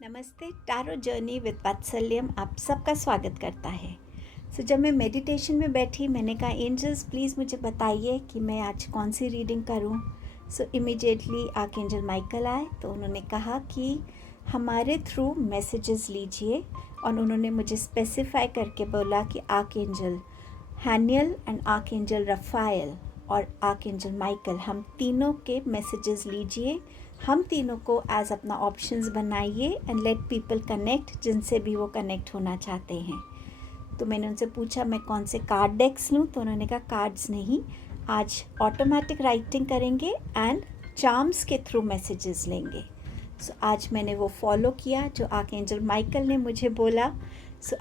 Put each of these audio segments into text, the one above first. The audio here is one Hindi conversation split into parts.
नमस्ते। टारो जर्नी विद वात्सल्यम आप सबका स्वागत करता है। जब मैं मेडिटेशन में बैठी मैंने कहा एंजल्स प्लीज़ मुझे बताइए कि मैं आज कौन सी रीडिंग करूं। इमीडिएटली आर्कएंजल माइकल आए तो उन्होंने कहा कि हमारे थ्रू मैसेजेस लीजिए, और उन्होंने मुझे स्पेसिफाई करके बोला कि archangel Haniel and archangel Rafale और आर्कएंजल माइकल, हम तीनों के मैसेजेस लीजिए, हम तीनों को एज अपना ऑप्शंस बनाइए एंड लेट पीपल कनेक्ट जिनसे भी वो कनेक्ट होना चाहते हैं। तो मैंने उनसे पूछा मैं कौन से कार्ड डेक्स लूँ, तो उन्होंने कहा कार्ड्स नहीं, आज ऑटोमेटिक राइटिंग करेंगे एंड चार्म्स के थ्रू मैसेजेस लेंगे। आज मैंने वो फॉलो किया जो आर्कएंजल माइकल ने मुझे बोला।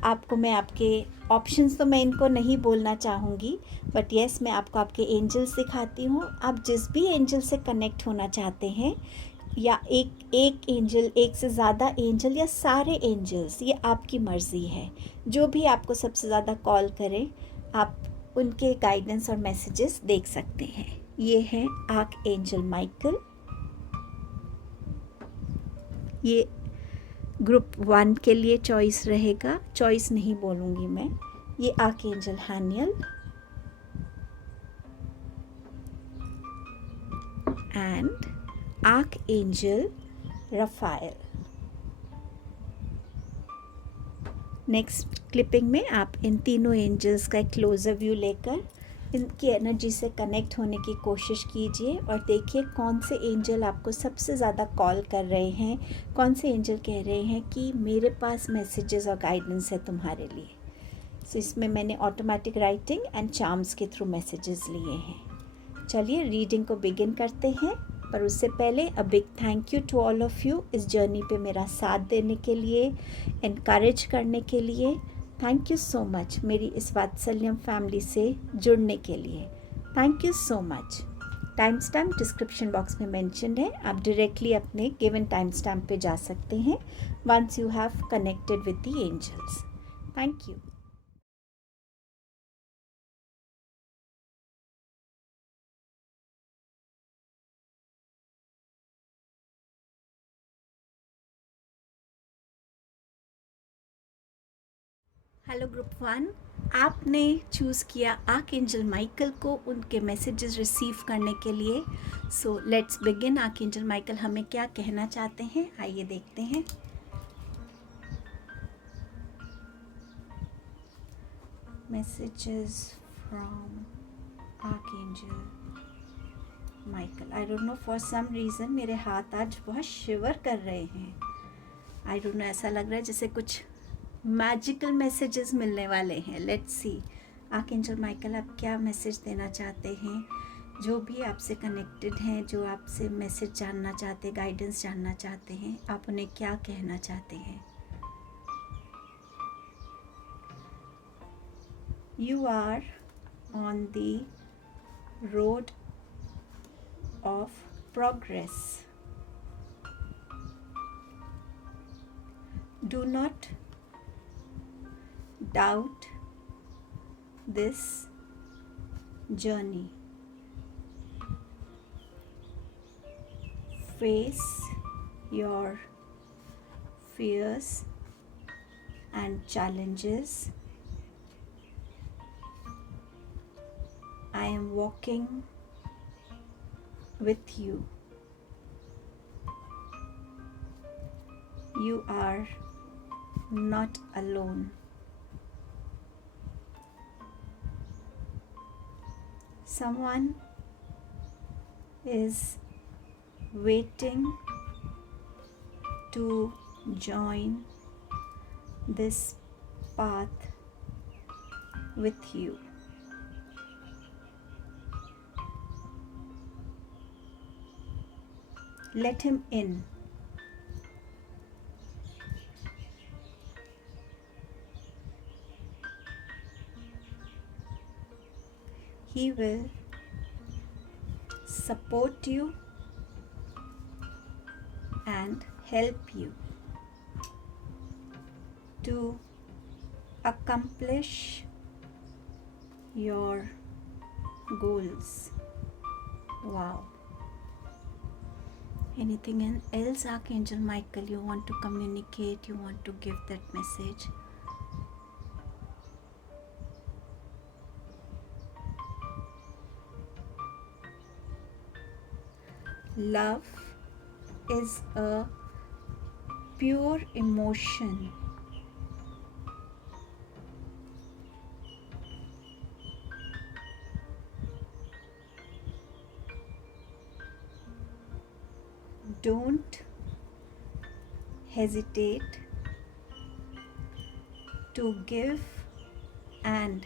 आपको मैं आपके ऑप्शंस तो मैं इनको नहीं बोलना चाहूँगी, बट येस मैं आपको आपके एंजल्स दिखाती हूँ। आप जिस भी एंजल से कनेक्ट होना चाहते हैं, या एक एंजल, एक से ज़्यादा एंजल, या सारे एंजल्स, ये आपकी मर्ज़ी है। जो भी आपको सबसे ज़्यादा कॉल करें आप उनके गाइडेंस और मैसेजेस देख सकते हैं। ये है आर्कएंजल माइकल। ये ग्रुप 1 के लिए चॉइस रहेगा, चॉइस नहीं बोलूँगी मैं। ये archangel Haniel and archangel Raphael. Next clipping में आप इन तीनों एंजल्स का एक क्लोजर व्यू लेकर इनकी एनर्जी से कनेक्ट होने की कोशिश कीजिए और देखिए कौन से एंजल आपको सबसे ज़्यादा कॉल कर रहे हैं, कौन से एंजल कह रहे हैं कि मेरे पास मैसेजेस और गाइडेंस है तुम्हारे लिए। इसमें मैंने ऑटोमेटिक राइटिंग एंड चार्म्स के थ्रू मैसेजेस लिए हैं। चलिए रीडिंग को बिगिन करते हैं, पर उससे पहले a big thank you to all of you इस जर्नी पे मेरा साथ देने के लिए, इनकरेज करने के लिए। थैंक यू सो मच मेरी इस वात्सल्यम फैमिली से जुड़ने के लिए। Thank you so much. Time stamp description box में मेंशन्ड है, आप डायरेक्टली अपने गिवन टाइम स्टैम्प पे जा सकते हैं once you have connected with the angels. Thank you. Hello group 1, आपने चूज़ किया आर्कएंजल माइकल को उनके मैसेजेस रिसीव करने के लिए। Let's begin. आर्कएंजल माइकल हमें क्या कहना चाहते हैं, आइए देखते हैं। Messages from Archangel Michael. I don't know, for some reason मेरे हाथ आज बहुत शिवर कर रहे हैं। आई डोंट नो, ऐसा लग रहा है जैसे कुछ मैजिकल मैसेजेस मिलने वाले हैं। लेट्स सी आर्कएंजल माइकल आप क्या मैसेज देना चाहते हैं, जो भी आपसे कनेक्टेड हैं, जो आपसे मैसेज जानना चाहते, गाइडेंस जानना चाहते हैं, आप उन्हें क्या कहना चाहते हैं। You are on the road of progress. Do not doubt this journey. Face your fears and challenges. I am walking with you. You are not alone. Someone is waiting to join this path with you. Let him in. He will support you and help you to accomplish your goals. Wow. Anything else, Archangel Michael, you want to communicate, you want to give that message? Love is a pure emotion. Don't hesitate to give and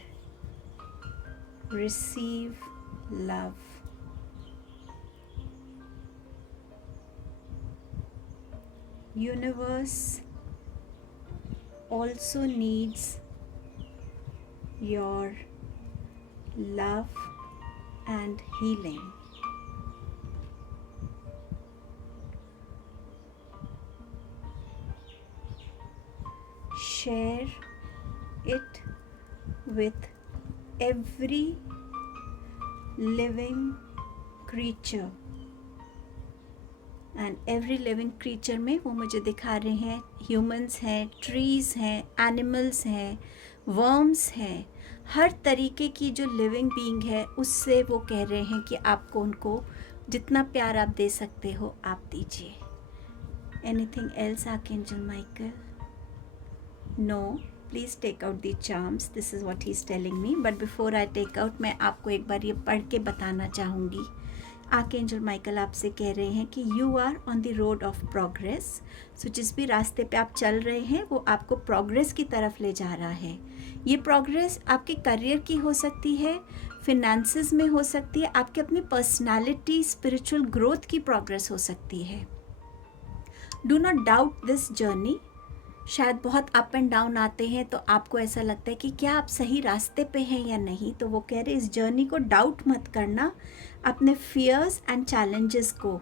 receive love. Universe also needs your love and healing. Share it with every living creature. And every living creature में वो मुझे दिखा रहे हैं ह्यूमंस हैं, ट्रीज़ हैं, एनिमल्स हैं, वर्म्स हैं, हर तरीके की जो लिविंग बीइंग है उससे वो कह रहे हैं कि आपको उनको जितना प्यार आप दे सकते हो आप दीजिए. Anything else Archangel Michael? No, please take out the charms. This is what he is telling me. But before I take out मैं आपको एक बार ये पढ़ के बताना चाहूँगी. आर्कएंजल माइकल आपसे कह रहे हैं कि you are on the road of progress. So जिस भी रास्ते पे आप चल रहे हैं वो आपको प्रोग्रेस की तरफ ले जा रहा है. ये प्रोग्रेस आपके करियर की हो सकती है, फिनेंसेस में हो सकती है, आपके अपनी पर्सनालिटी स्पिरिचुअल ग्रोथ की प्रोग्रेस हो सकती है. Do not doubt this journey. शायद बहुत अप एंड डाउन आते हैं तो आपको ऐसा लगता है कि क्या आप सही रास्ते पे हैं या नहीं. तो वो कह रहे इस जर्नी को डाउट मत करना, अपने फियर्स एंड चैलेंजेस को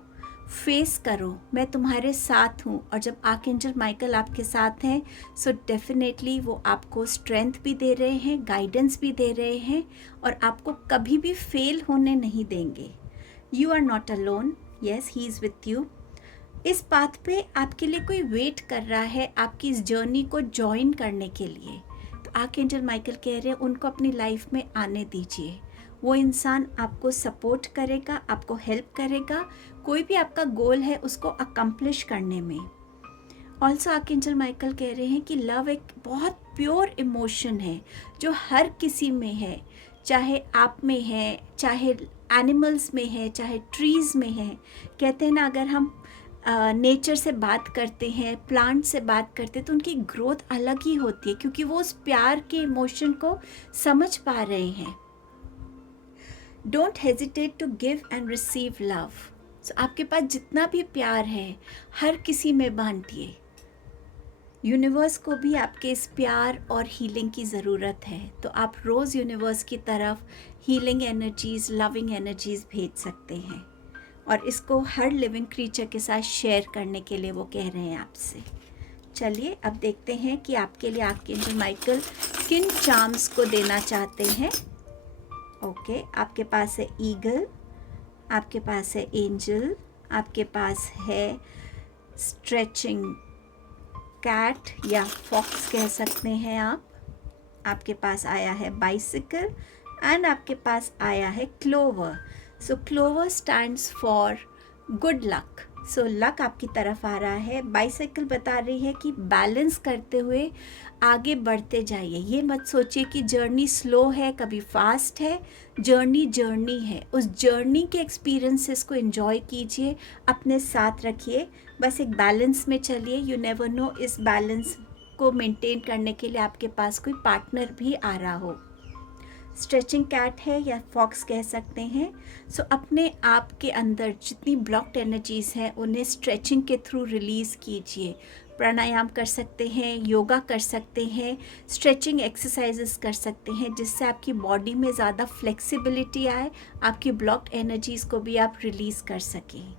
फेस करो. मैं तुम्हारे साथ हूँ. और जब आर्कएंजल माइकल आपके साथ हैं सो डेफिनेटली वो आपको स्ट्रेंथ भी दे रहे हैं, गाइडेंस भी दे रहे हैं और आपको कभी भी फेल होने नहीं देंगे. You are not alone. Yes, he is with you. इस बात पे आपके लिए कोई वेट कर रहा है आपकी इस जर्नी को ज्वाइन करने के लिए. तो आर्कएंजल माइकल कह रहे हैं उनको अपनी लाइफ में आने दीजिए. वो इंसान आपको सपोर्ट करेगा, आपको हेल्प करेगा, कोई भी आपका गोल है उसको अकम्प्लिश करने में. ऑल्सो आर्कएंजल माइकल कह रहे हैं कि लव एक बहुत प्योर इमोशन है जो हर किसी में है, चाहे आप में है, चाहे एनिमल्स में है, चाहे ट्रीज़ में है. कहते हैं ना अगर हम नेचर से बात करते हैं, प्लांट से बात करते हैं तो उनकी ग्रोथ अलग ही होती है क्योंकि वो उस प्यार के इमोशन को समझ पा रहे हैं. Don't hesitate to give and receive love. So आपके पास जितना भी प्यार है हर किसी में बांटिए. यूनिवर्स को भी आपके इस प्यार और हीलिंग की ज़रूरत है. तो आप रोज़ यूनिवर्स की तरफ हीलिंग एनर्जीज़, लविंग एनर्जीज़ भेज सकते हैं और इसको हर लिविंग क्रीचर के साथ शेयर करने के लिए वो कह रहे हैं आपसे. चलिए अब देखते हैं कि आपके लिए आर्कएंजल माइकल किन चार्म्स को देना चाहते हैं. ओके, आपके पास है ईगल, आपके पास है एंजल, आपके पास है स्ट्रेचिंग कैट या फॉक्स कह सकते हैं आप, आपके पास आया है बाइसिकल एंड आपके पास आया है clover. So clover stands for good luck. So luck आपकी तरफ आ रहा है. बाइसाइकिल बता रही है कि बैलेंस करते हुए आगे बढ़ते जाइए. ये मत सोचिए कि जर्नी स्लो है, कभी फास्ट है. जर्नी है. उस जर्नी के एक्सपीरियंसेस को एंजॉय कीजिए, अपने साथ रखिए, बस एक बैलेंस में चलिए. यू नेवर नो इस बैलेंस को मेंटेन करने के लिए आपके पास कोई पार्टनर भी आ रहा हो. स्ट्रेचिंग कैट है या फॉक्स कह सकते हैं. सो अपने आप के अंदर जितनी ब्लॉक्ड एनर्जीज़ हैं उन्हें स्ट्रेचिंग के थ्रू रिलीज़ कीजिए. प्राणायाम कर सकते हैं, योगा कर सकते हैं, स्ट्रेचिंग एक्सरसाइजेस कर सकते हैं जिससे आपकी बॉडी में ज़्यादा फ्लेक्सिबिलिटी आए, आपकी ब्लॉक्ड एनर्जीज़ को भी आप रिलीज़ कर सकें.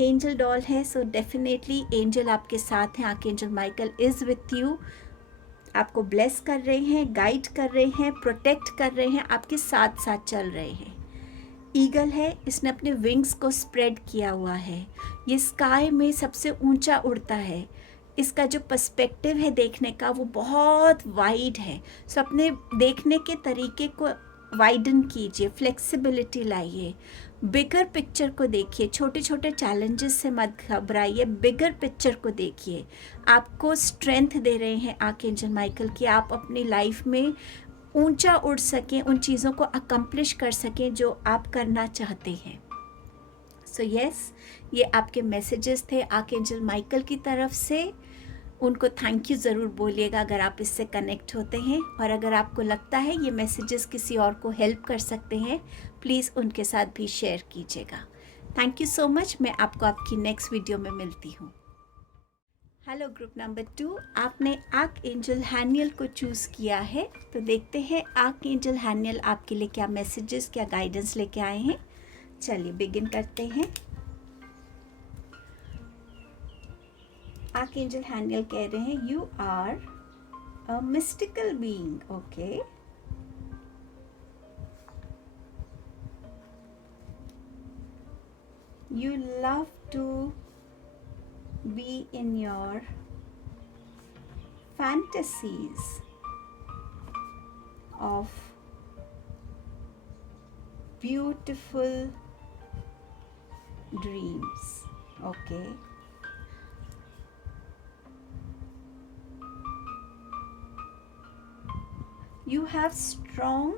एंजल डॉल है. सो डेफिनेटली एंजल आपके साथ हैं. Archangel Michael is with you. आपको ब्लेस कर रहे हैं, गाइड कर रहे हैं, प्रोटेक्ट कर रहे हैं, आपके साथ साथ चल रहे हैं. ईगल है, इसने अपने विंग्स को स्प्रेड किया हुआ है, ये स्काई में सबसे ऊंचा उड़ता है, इसका जो पर्सपेक्टिव है देखने का वो बहुत वाइड है। सो अपने देखने के तरीके को वाइडन कीजिए, फ्लेक्सिबिलिटी लाइए, बिगर पिक्चर को देखिए, छोटे छोटे चैलेंजेस से मत घबराइए, बिगर पिक्चर को देखिए। आपको स्ट्रेंथ दे रहे हैं आर्कएंजल माइकल कि आप अपनी लाइफ में ऊंचा उड़ सकें, उन चीज़ों को अकम्प्लिश कर सकें जो आप करना चाहते हैं। सो यस, ये आपके मैसेजेस थे आर्कएंजल माइकल की तरफ से। उनको थैंक यू ज़रूर बोलिएगा अगर आप इससे कनेक्ट होते हैं, और अगर आपको लगता है ये मैसेजेस किसी और को हेल्प कर सकते हैं, प्लीज़ उनके साथ भी शेयर कीजिएगा। Thank you so much. मैं आपको आपकी नेक्स्ट वीडियो में मिलती हूँ। हेलो ग्रुप नंबर 2, आपने आर्कएंजल हैनियल को चूज़ किया है, तो देखते हैं आर्कएंजल हैनियल आपके लिए क्या मैसेजेस, क्या गाइडेंस लेके आए हैं। चलिए बिगिन करते हैं। आर्कएंजल हैनियल कह रहे हैं you are a mystical being. Okay, you love to be in your fantasies of beautiful dreams. Okay, you have strong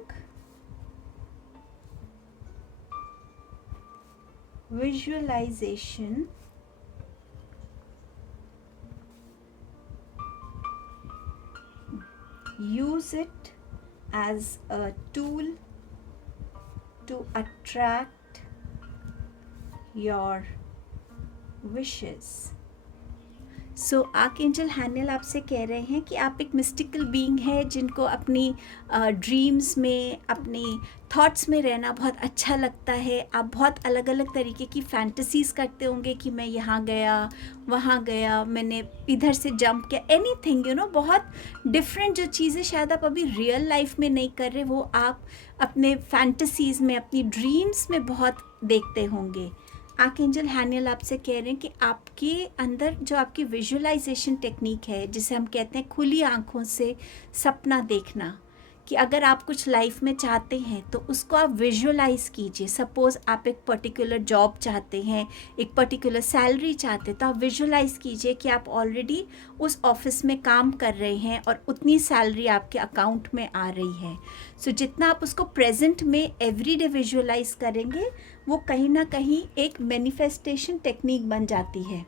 visualization use it as a tool to attract your wishes. So archangel Haniel आपसे कह रहे हैं कि आप एक मिस्टिकल बीइंग है जिनको अपनी ड्रीम्स में, अपनी थॉट्स में रहना बहुत अच्छा लगता है। आप बहुत अलग अलग तरीके की फैंटेसीज़ करते होंगे कि मैं यहाँ गया, वहाँ गया, मैंने इधर से जंप किया, एनीथिंग यू नो, बहुत डिफरेंट जो चीज़ें शायद आप अभी रियल लाइफ में नहीं कर रहे, वो आप अपने फैंटेसीज़ में, अपनी ड्रीम्स में बहुत देखते होंगे। आर्कएंजल हैनियल आपसे कह रहे हैं कि आपके अंदर जो आपकी विजुअलाइजेशन टेक्निक है, जिसे हम कहते हैं खुली आंखों से सपना देखना, कि अगर आप कुछ लाइफ में चाहते हैं तो उसको आप विजुअलाइज कीजिए। सपोज़ आप एक पर्टिकुलर जॉब चाहते हैं, एक पर्टिकुलर सैलरी चाहते हैं, तो आप विजुअलाइज कीजिए कि आप ऑलरेडी उस ऑफिस में काम कर रहे हैं और उतनी सैलरी आपके अकाउंट में आ रही है। सो जितना आप उसको प्रेजेंट में एवरीडे विजुअलाइज करेंगे, वो कहीं ना कहीं एक मैनिफेस्टेशन टेक्निक बन जाती है।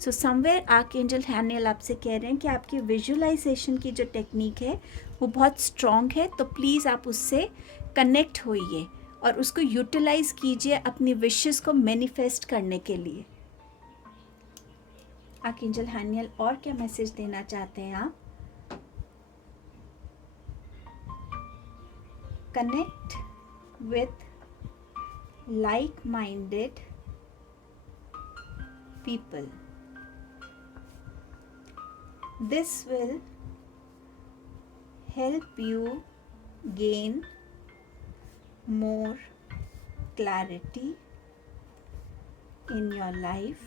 सो समवेयर आर्कएंजल हैनियल आपसे कह रहे हैं कि आपकी विजुअलाइजेशन की जो टेक्निक है वो बहुत स्ट्रॉन्ग है, तो प्लीज़ आप उससे कनेक्ट होइए और उसको यूटिलाइज कीजिए अपनी विशेस को मैनिफेस्ट करने के लिए। आर्कएंजल हैनियल और क्या मैसेज देना चाहते हैं आप? Connect with like-minded people. This will help you gain more clarity in your life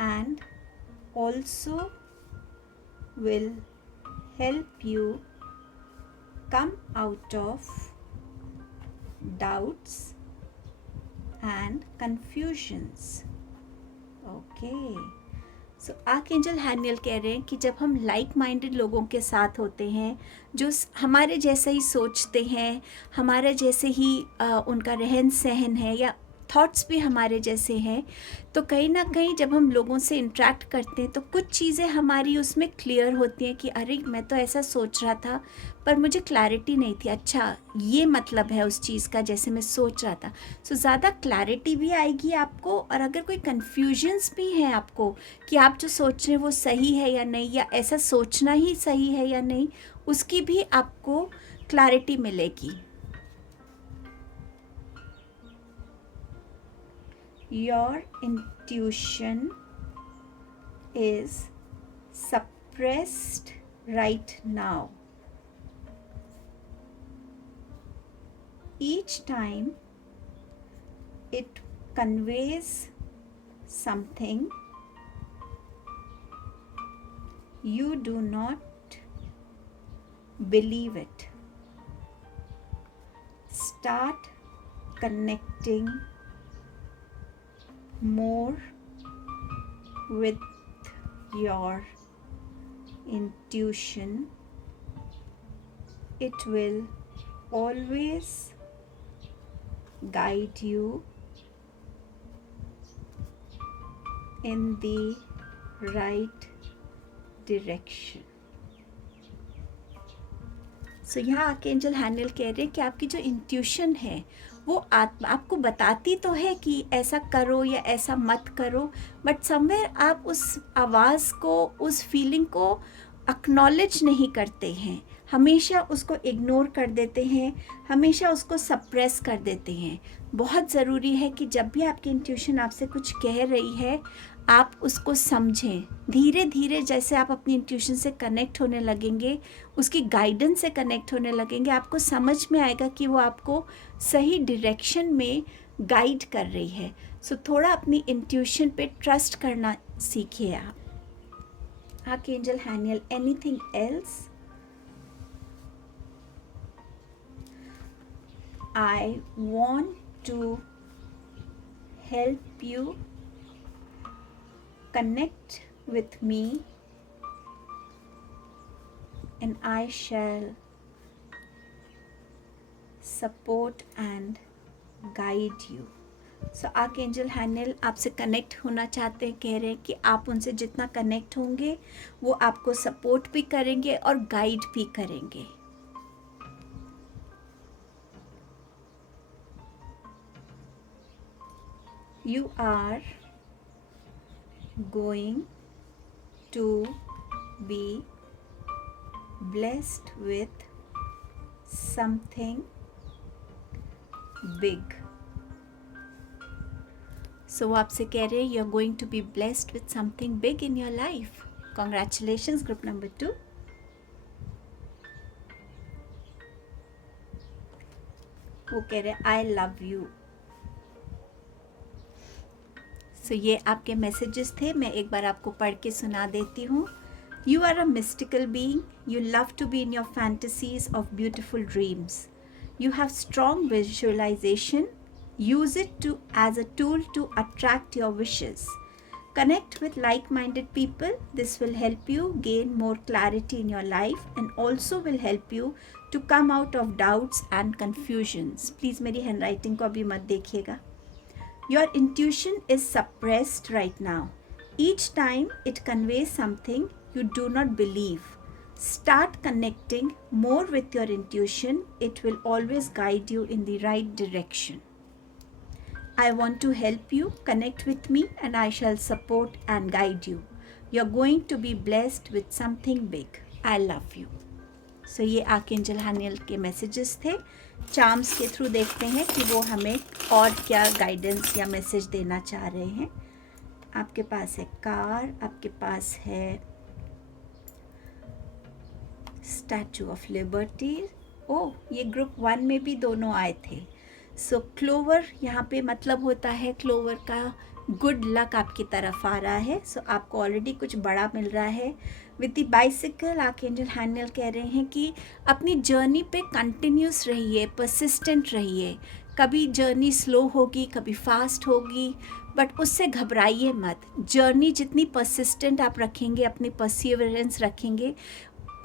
and also will help you come out of doubts and confusions. Okay. So archangel Haniel कह रहे हैं कि जब हम लाइक माइंडेड लोगों के साथ होते हैं, जो हमारे जैसे ही सोचते हैं, हमारे जैसे ही उनका रहन सहन है, या थॉट्स भी हमारे जैसे हैं, तो कहीं ना कहीं जब हम लोगों से इंटरेक्ट करते हैं तो कुछ चीज़ें हमारी उसमें क्लियर होती हैं कि अरे मैं तो ऐसा सोच रहा था पर मुझे क्लैरिटी नहीं थी, अच्छा ये मतलब है उस चीज़ का जैसे मैं सोच रहा था। सो ज़्यादा क्लैरिटी भी आएगी आपको, और अगर कोई कन्फ्यूजन्स भी हैं आपको कि आप जो सोच रहे हैं वो सही है या नहीं, या ऐसा सोचना ही सही है या नहीं, उसकी भी आपको क्लैरिटी मिलेगी। Your intuition is suppressed right now. each time it conveys something, you do not believe it. Start connecting more with your intuition. It will always guide you in the right direction. सो यहाँ आर्कएंजल हैनियल कह रहे हैं कि आपकी जो इंट्यूशन है वो आपको बताती तो है कि ऐसा करो या ऐसा मत करो, बट समवेयर आप उस आवाज़ को, उस फीलिंग को एक्नॉलेज नहीं करते हैं, हमेशा उसको इग्नोर कर देते हैं, हमेशा उसको सप्रेस कर देते हैं. बहुत ज़रूरी है कि जब भी आपकी इंट्यूशन आपसे कुछ कह रही है आप उसको समझें. धीरे धीरे जैसे आप अपनी इंट्यूशन से कनेक्ट होने लगेंगे, उसकी गाइडेंस से कनेक्ट होने लगेंगे, आपको समझ में आएगा कि वो आपको सही डायरेक्शन में गाइड कर रही है. सो थोड़ा अपनी इंट्यूशन पे ट्रस्ट करना सीखिए आप. Archangel Haniel, anything else? I want to help you connect with me, and I shall support and guide you. So archangel Haniel आपसे कनेक्ट होना चाहते हैं, कह रहे हैं कि आप उनसे जितना कनेक्ट होंगे वो आपको सपोर्ट भी करेंगे और गाइड भी करेंगे. You are going to be blessed with something big. So वो आपसे कह रहे हैं you are going to be blessed with something big in your life. Congratulations, group number 2. वो कह रहे हैं I love you. सो ये आपके मैसेजेस थे. मैं एक बार आपको पढ़ के सुना देती हूँ. You are a mystical being. You love to be in your fantasies of beautiful dreams. You have strong visualization. Use it as a tool to attract your wishes. Connect with like-minded people. This will help you gain more clarity in your life and also will help you to come out of doubts and confusions. Please मेरी handwriting को अभी मत देखिएगा. Your intuition is suppressed right now. Each time it conveys something you do not believe. Start connecting more with your intuition. It will always guide you in the right direction. I want to help you. Connect with me and I shall support and guide you. You're going to be blessed with something big. I love you. सो ये आर्कएंजल हैनियल के मैसेजेस थे. चार्म्स के थ्रू देखते हैं कि वो हमें और क्या गाइडेंस या मैसेज देना चाह रहे हैं. आपके पास है कार, आपके पास है स्टैचू ऑफ लिबर्टी. ओह, ये ग्रुप 1 में भी दोनों आए थे. सो क्लोवर यहाँ पे मतलब होता है क्लोवर का गुड लक आपकी तरफ आ रहा है. सो आपको ऑलरेडी कुछ बड़ा मिल रहा है. With the bicycle archangel Haniel कह रहे हैं कि अपनी जर्नी पे कंटिन्यूस रहिए, परसिस्टेंट रहिए. कभी जर्नी स्लो होगी, कभी फास्ट होगी, बट उससे घबराइए मत. जर्नी जितनी परसिस्टेंट आप रखेंगे, अपनी परसिवरेंस रखेंगे,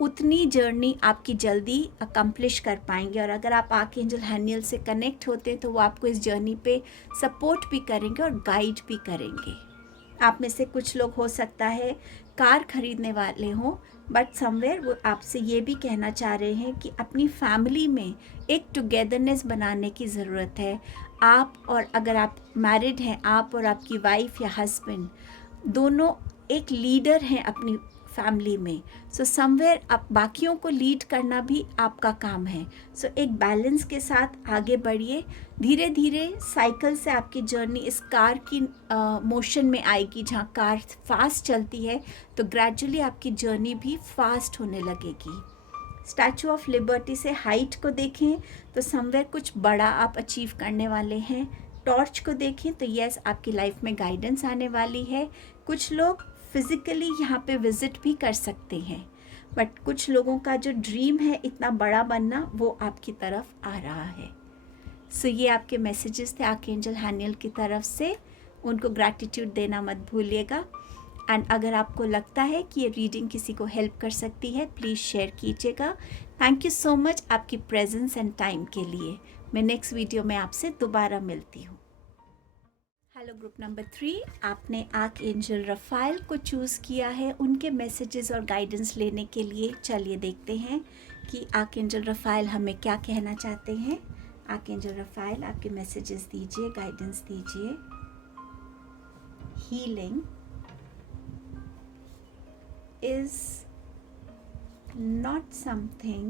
उतनी जर्नी आपकी जल्दी अकम्प्लिश कर पाएंगे. और अगर आप आर्कएंजल हैनियल से कनेक्ट होते हैं तो वो आपको इस जर्नी पे सपोर्ट भी करेंगे और गाइड भी करेंगे. आप में से कुछ लोग हो सकता है कार खरीदने वाले हों, बट समवेयर वो आपसे ये भी कहना चाह रहे हैं कि अपनी फैमिली में एक टुगेदरनेस बनाने की ज़रूरत है. आप और अगर आप मैरिड हैं, आप और आपकी वाइफ या हस्बैंड दोनों एक लीडर हैं अपनी फैमिली में. सो समवेयर आप बाकियों को लीड करना भी आपका काम है. सो एक बैलेंस के साथ आगे बढ़िए. धीरे धीरे साइकिल से आपकी जर्नी इस कार की मोशन में आएगी. जहाँ कार फास्ट चलती है तो ग्रेजुअली आपकी जर्नी भी फास्ट होने लगेगी. स्टैचू ऑफ लिबर्टी से हाइट को देखें तो समवेयर कुछ बड़ा आप अचीव करने वाले हैं। टॉर्च को देखें तो यस, आपकी लाइफ में गाइडेंस आने वाली है। कुछ लोग फिज़िकली यहाँ पे विज़िट भी कर सकते हैं, बट कुछ लोगों का जो ड्रीम है इतना बड़ा बनना, वो आपकी तरफ आ रहा है। सो ये आपके मैसेजेस थे आर्कएंजल हैनियल की तरफ से। उनको ग्रैटिट्यूड देना मत भूलिएगा। एंड अगर आपको लगता है कि ये रीडिंग किसी को हेल्प कर सकती है, प्लीज़ शेयर कीजिएगा। थैंक यू सो मच आपकी प्रेजेंस एंड टाइम के लिए। मैं नेक्स्ट वीडियो में आपसे दोबारा मिलती हूँ। हेलो ग्रुप नंबर 3, आपने आर्कएंजल रफाइल को चूज़ किया है उनके मैसेजेस और गाइडेंस लेने के लिए। चलिए देखते हैं कि आर्कएंजल रफाइल हमें क्या कहना चाहते हैं। आर्कएंजल रफाइल, आपके मैसेजेस दीजिए, गाइडेंस दीजिए। Healing is not something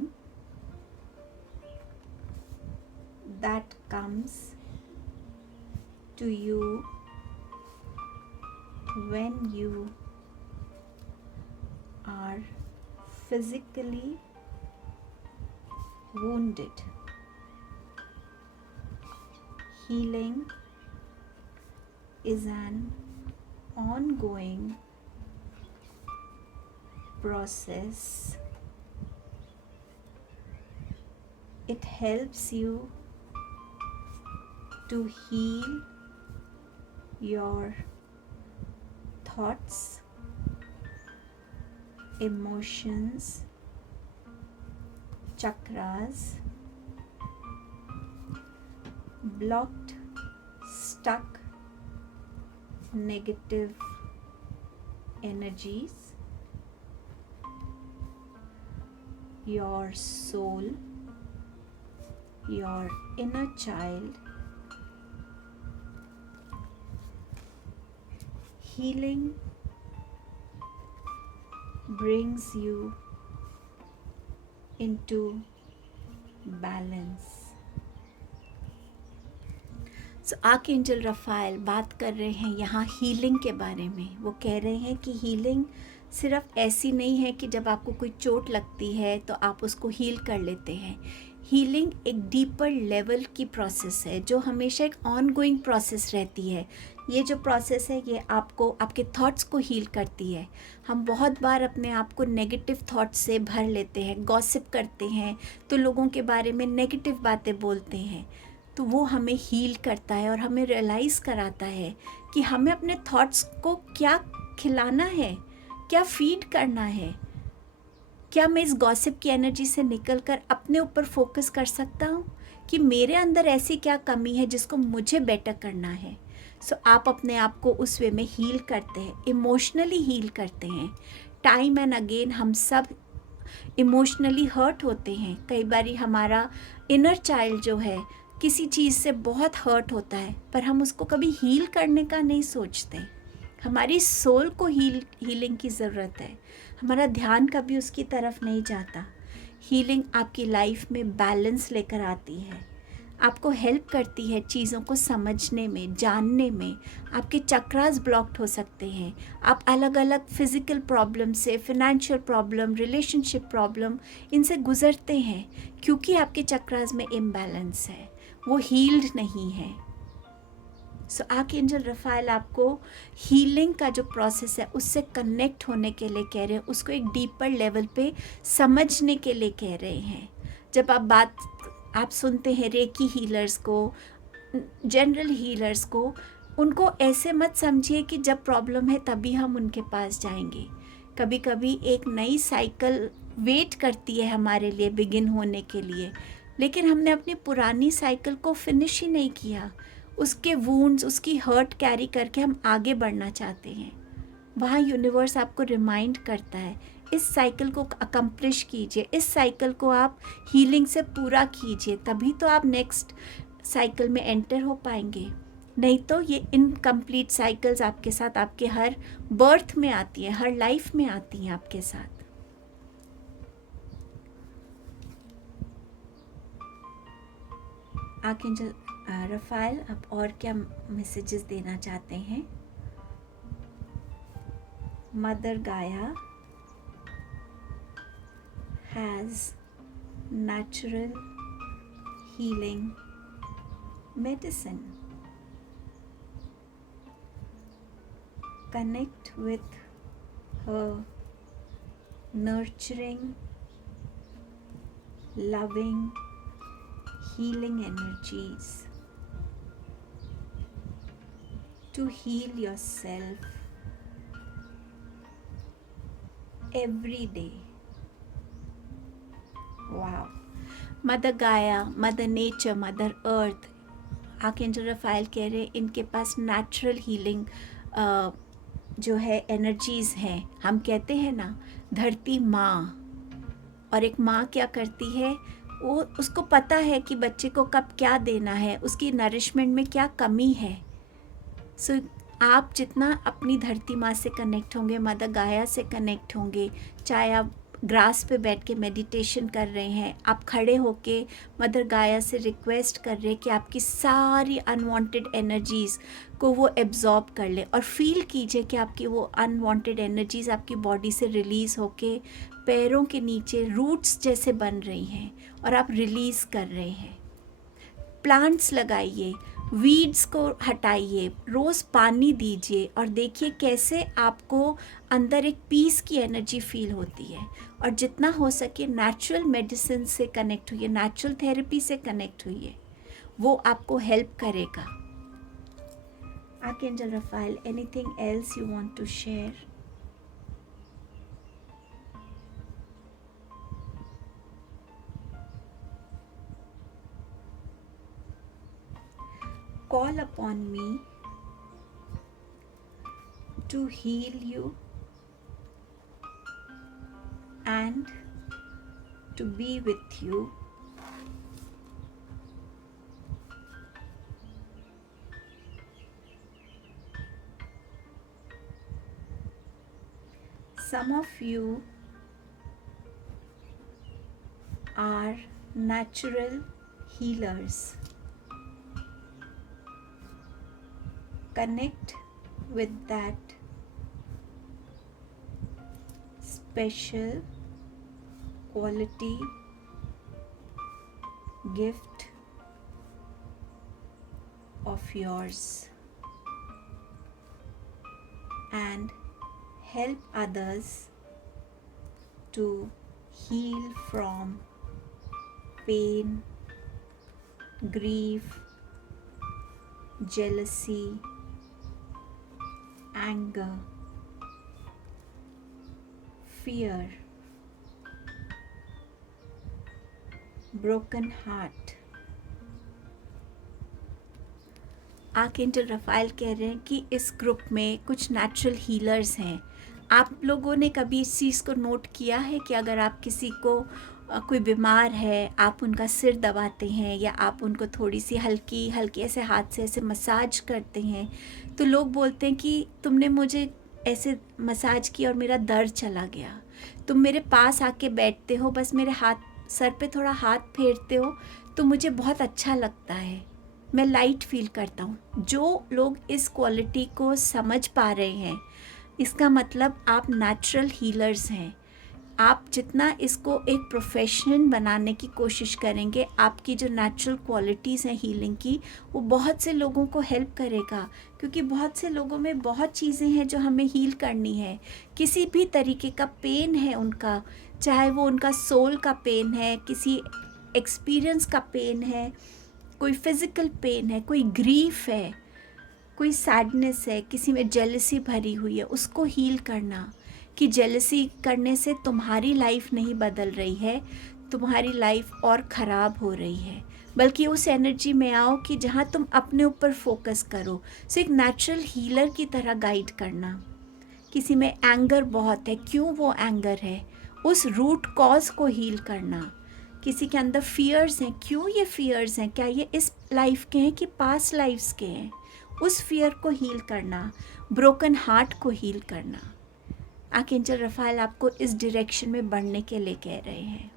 that comes to you when you are physically wounded. Healing is an ongoing process. It helps you to heal your thoughts, emotions, chakras, blocked, stuck, negative energies, your soul, your inner child. Healing brings you into balance. So archangel Rafale बात कर रहे हैं यहाँ हीलिंग के बारे में। वो कह रहे हैं कि हीलिंग सिर्फ ऐसी नहीं है कि जब आपको कोई चोट लगती है तो आप उसको हील कर लेते हैं। हीलिंग एक डीपर लेवल की प्रोसेस है जो हमेशा एक ऑनगोइंग प्रोसेस रहती है। ये जो प्रोसेस है ये आपको आपके थॉट्स को हील करती है। हम बहुत बार अपने आप को नेगेटिव थॉट्स से भर लेते हैं, गॉसिप करते हैं, तो लोगों के बारे में नेगेटिव बातें बोलते हैं। तो वो हमें हील करता है और हमें रियलाइज़ कराता है कि हमें अपने थॉट्स को क्या खिलाना है, क्या फीड करना है। क्या मैं इस गॉसिप की एनर्जी से निकलकर अपने ऊपर फोकस कर सकता हूँ कि मेरे अंदर ऐसी क्या कमी है जिसको मुझे बेटर करना है। सो आप अपने आप को उस वे में हील करते हैं, इमोशनली हील करते हैं। टाइम एंड अगेन हम सब इमोशनली हर्ट होते हैं। कई बार हमारा इनर चाइल्ड जो है किसी चीज़ से बहुत हर्ट होता है, पर हम उसको कभी हील करने का नहीं सोचते। हमारी सोल को हीलिंग की ज़रूरत है। हमारा ध्यान कभी उसकी तरफ नहीं जाता। हीलिंग आपकी लाइफ में बैलेंस लेकर आती है, आपको हेल्प करती है चीज़ों को समझने में, जानने में। आपके चक्रास ब्लॉक्ड हो सकते हैं। आप अलग अलग फिज़िकल प्रॉब्लम से, फिनेंशियल प्रॉब्लम, रिलेशनशिप प्रॉब्लम, इनसे गुज़रते हैं क्योंकि आपके चक्रास में इम्बैलेंस है, वो हील्ड नहीं है। सो आर्कएंजल रफाइल आपको हीलिंग का जो प्रोसेस है उससे कनेक्ट होने के लिए कह रहे हैं, उसको एक डीपर लेवल पे समझने के लिए कह रहे हैं। जब आप सुनते हैं रेकी हीलर्स को, जनरल हीलर्स को, उनको ऐसे मत समझिए कि जब प्रॉब्लम है तभी हम उनके पास जाएंगे। कभी कभी एक नई साइकिल वेट करती है हमारे लिए बिगिन होने के लिए, लेकिन हमने अपनी पुरानी साइकिल को फिनिश ही नहीं किया। उसके वूंड्स, उसकी हर्ट कैरी करके हम आगे बढ़ना चाहते हैं। वहाँ यूनिवर्स आपको रिमाइंड करता है, इस साइकिल को अकम्प्लिश कीजिए, इस साइकिल को आप हीलिंग से पूरा कीजिए, तभी तो आप नेक्स्ट साइकिल में एंटर हो पाएंगे। नहीं तो ये इनकम्प्लीट साइकिल्स आपके साथ आपके हर बर्थ में आती हैं, हर लाइफ में आती हैं आपके साथ। आर्कएंजल रफाइल आप और क्या मैसेजेस देना चाहते हैं? मदर गाया has natural healing medicine. Connect with her nurturing, loving, healing energies to heal yourself every day. Wow. Mother Gaia, mother nature, mother earth, archangel Raphael कह रहे हैं इनके पास नेचुरल हीलिंग जो है एनर्जीज़ हैं. हम कहते हैं ना धरती माँ, और एक माँ क्या करती है, वो उसको पता है कि बच्चे को कब क्या देना है, उसकी नरिशमेंट में क्या कमी है. सो आप जितना अपनी धरती माँ से कनेक्ट होंगे, मदर गाया से कनेक्ट होंगे, चाहे आप ग्रास पे बैठ के मेडिटेशन कर रहे हैं, आप खड़े होके मदर गाया से रिक्वेस्ट कर रहे हैं कि आपकी सारी अनवांटेड एनर्जीज़ को वो एब्जॉर्ब कर ले, और फील कीजिए कि आपकी वो अनवांटेड एनर्जीज़ आपकी बॉडी से रिलीज़ होके पैरों के नीचे रूट्स जैसे बन रही हैं और आप रिलीज़ कर रहे हैं. प्लांट्स लगाइए, वीड्स को हटाइए, रोज़ पानी दीजिए और देखिए कैसे आपको अंदर एक पीस की एनर्जी फील होती है. और जितना हो सके नेचुरल मेडिसिन से कनेक्ट हुइए, नेचुरल थेरेपी से कनेक्ट हुइए, वो आपको हेल्प करेगा. Archangel Raphael, anything else you want to share? Call upon me to heal you and to be with you some of you are natural healers. Connect with that special quality, gift of yours and help others to heal from pain, grief, jealousy, anger, fear, broken heart. Archangel Raphael कह रहे हैं कि इस ग्रुप में कुछ नेचुरल हीलर्स हैं. आप लोगों ने कभी इस चीज़ को नोट किया है कि अगर आप किसी को कोई बीमार है, आप उनका सिर दबाते हैं या आप उनको थोड़ी सी हल्की हल्की ऐसे हाथ से ऐसे मसाज करते हैं, तो लोग बोलते हैं कि तुमने मुझे ऐसे मसाज किया और मेरा दर्द चला गया. तुम मेरे पास आके बैठते हो, बस मेरे हाथ सर पे थोड़ा हाथ फेरते हो तो मुझे बहुत अच्छा लगता है, मैं लाइट फील करता हूँ. जो लोग इस क्वालिटी को समझ पा रहे हैं, इसका मतलब आप नेचुरल हीलर्स हैं. आप जितना इसको एक प्रोफेशन बनाने की कोशिश करेंगे, आपकी जो नेचुरल क्वालिटीज़ हैं हीलिंग की, वो बहुत से लोगों को हेल्प करेगा. क्योंकि बहुत से लोगों में बहुत चीज़ें हैं जो हमें हील करनी है. किसी भी तरीके का पेन है उनका, चाहे वो उनका सोल का पेन है, किसी एक्सपीरियंस का पेन है, कोई फिज़िकल पेन है, कोई ग्रीफ है, कोई सैडनेस है, किसी में जेलसी भरी हुई है, उसको हील करना. कि जेलसी करने से तुम्हारी लाइफ नहीं बदल रही है, तुम्हारी लाइफ और ख़राब हो रही है, बल्कि उस एनर्जी में आओ कि जहाँ तुम अपने ऊपर फोकस करो. सो एक नेचुरल हीलर की तरह गाइड करना. किसी में एंगर बहुत है, क्यों वो एंगर है, उस रूट कॉज को हील करना. किसी के अंदर फियर्स हैं, क्यों ये फियर्स हैं, क्या ये इस लाइफ के हैं कि पास्ट लाइफ्स के हैं, उस फियर को हील करना. ब्रोकन हार्ट को हील करना. आर्कएंजल रफाइल आपको इस डायरेक्शन में बढ़ने के लिए कह रहे हैं.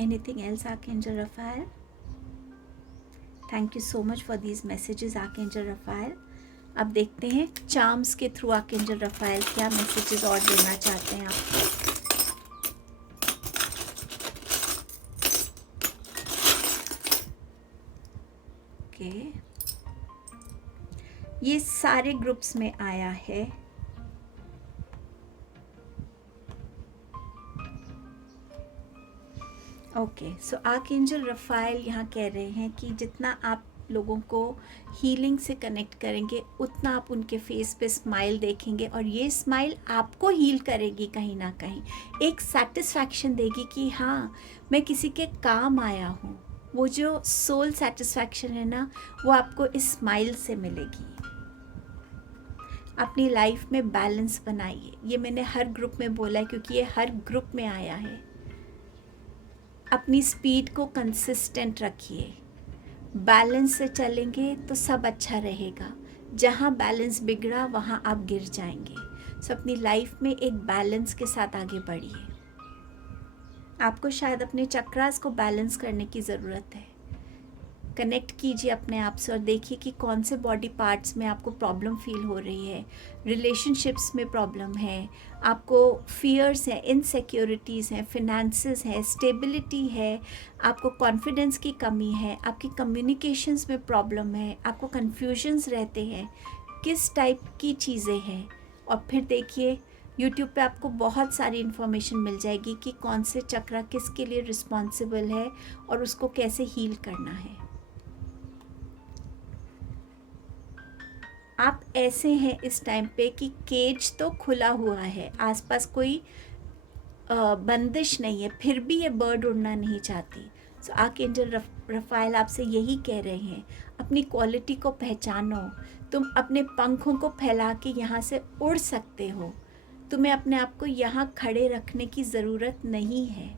Anything else archangel Rafale? Thank you so much for these messages archangel Rafale. अब देखते हैं चार्म्स के थ्रू आर्कएंजल रफाएल क्या मैसेजेस और देना चाहते हैं आपको। ओके, ये सारे ग्रुप्स में आया है। ओके, सो आर्कएंजल रफाएल यहाँ कह रहे हैं कि जितना आप लोगों को हीलिंग से कनेक्ट करेंगे उतना आप उनके फेस पे स्माइल देखेंगे, और ये स्माइल आपको हील करेगी, कहीं ना कहीं एक सेटिस्फैक्शन देगी कि हाँ मैं किसी के काम आया हूँ। वो जो सोल सेटिस्फैक्शन है ना, वो आपको इस स्माइल से मिलेगी। अपनी लाइफ में बैलेंस बनाइए, ये मैंने हर ग्रुप में बोला है क्योंकि ये हर ग्रुप में आया है। अपनी स्पीड को कंसिस्टेंट रखिए, बैलेंस से चलेंगे तो सब अच्छा रहेगा। जहाँ बैलेंस बिगड़ा वहाँ आप गिर जाएंगे। सो अपनी लाइफ में एक बैलेंस के साथ आगे बढ़िए। आपको शायद अपने चक्रास को बैलेंस करने की ज़रूरत है। कनेक्ट कीजिए अपने आप से और देखिए कि कौन से बॉडी पार्ट्स में आपको प्रॉब्लम फील हो रही है। रिलेशनशिप्स में प्रॉब्लम है, आपको फियर्स हैं, इनसिक्योरिटीज़ हैं, फिनेंसेस है, स्टेबिलिटी है, आपको कॉन्फिडेंस की कमी है, आपकी कम्युनिकेशंस में प्रॉब्लम है, आपको कन्फ्यूजन्स रहते हैं, किस टाइप की चीज़ें हैं। और फिर देखिए यूट्यूब पे आपको बहुत सारी इन्फॉर्मेशन मिल जाएगी कि कौन से चक्रा किसके लिए रिस्पॉन्सिबल है और उसको कैसे हील करना है। आप ऐसे हैं इस टाइम पे कि केज तो खुला हुआ है, आसपास कोई बंदिश नहीं है, फिर भी ये बर्ड उड़ना नहीं चाहती। सो आर्कएंजल रफाएल आपसे यही कह रहे हैं, अपनी क्वालिटी को पहचानो। तुम अपने पंखों को फैला के यहाँ से उड़ सकते हो। तुम्हें अपने आप को यहाँ खड़े रखने की ज़रूरत नहीं है।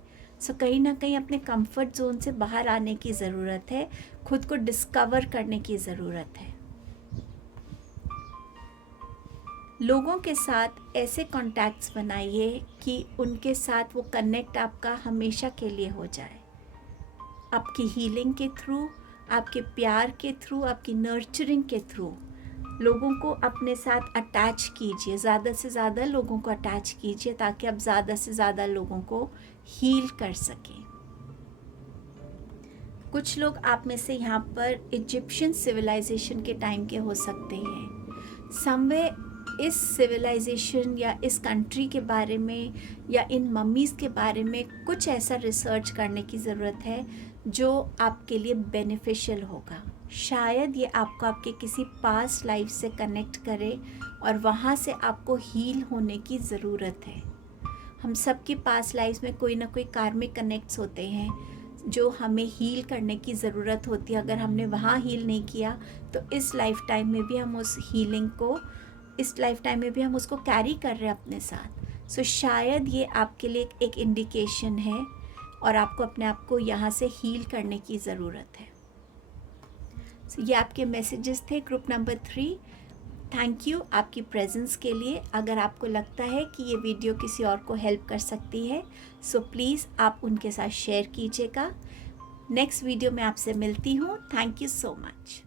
सो कहीं ना कहीं अपने कंफर्ट जोन से बाहर आने की ज़रूरत है, खुद को डिस्कवर करने की ज़रूरत है। लोगों के साथ ऐसे कॉन्टैक्ट्स बनाइए कि उनके साथ वो कनेक्ट आपका हमेशा के लिए हो जाए। आपकी हीलिंग के थ्रू, आपके प्यार के थ्रू, आपकी नर्चरिंग के थ्रू लोगों को अपने साथ अटैच कीजिए। ज़्यादा से ज़्यादा लोगों को अटैच कीजिए ताकि आप ज़्यादा से ज़्यादा लोगों को हील कर सकें। कुछ लोग आप में से यहाँ पर इजिप्शियन सिविलाइजेशन के टाइम के हो सकते हैं। समवे इस सिविलाइजेशन या इस कंट्री के बारे में या इन मम्मीज़ के बारे में कुछ ऐसा रिसर्च करने की ज़रूरत है जो आपके लिए बेनिफिशियल होगा। शायद ये आपको आपके किसी पास्ट लाइफ से कनेक्ट करे और वहाँ से आपको हील होने की ज़रूरत है। हम सब की पास्ट लाइफ में कोई ना कोई कार्मिक कनेक्ट्स होते हैं जो हमें हील करने की ज़रूरत होती है। अगर हमने वहाँ हील नहीं किया तो इस लाइफ टाइम में भी हम उस हीलिंग को, इस लाइफ टाइम में भी हम उसको कैरी कर रहे हैं अपने साथ। सो शायद ये आपके लिए एक इंडिकेशन है और आपको अपने आप को यहाँ से हील करने की ज़रूरत है। सो ये आपके मैसेजेस थे ग्रुप नंबर 3। थैंक यू आपकी प्रेजेंस के लिए। अगर आपको लगता है कि ये वीडियो किसी और को हेल्प कर सकती है सो प्लीज़ आप उनके साथ शेयर कीजिएगा। नेक्स्ट वीडियो में आपसे मिलती हूँ। Thank you so much.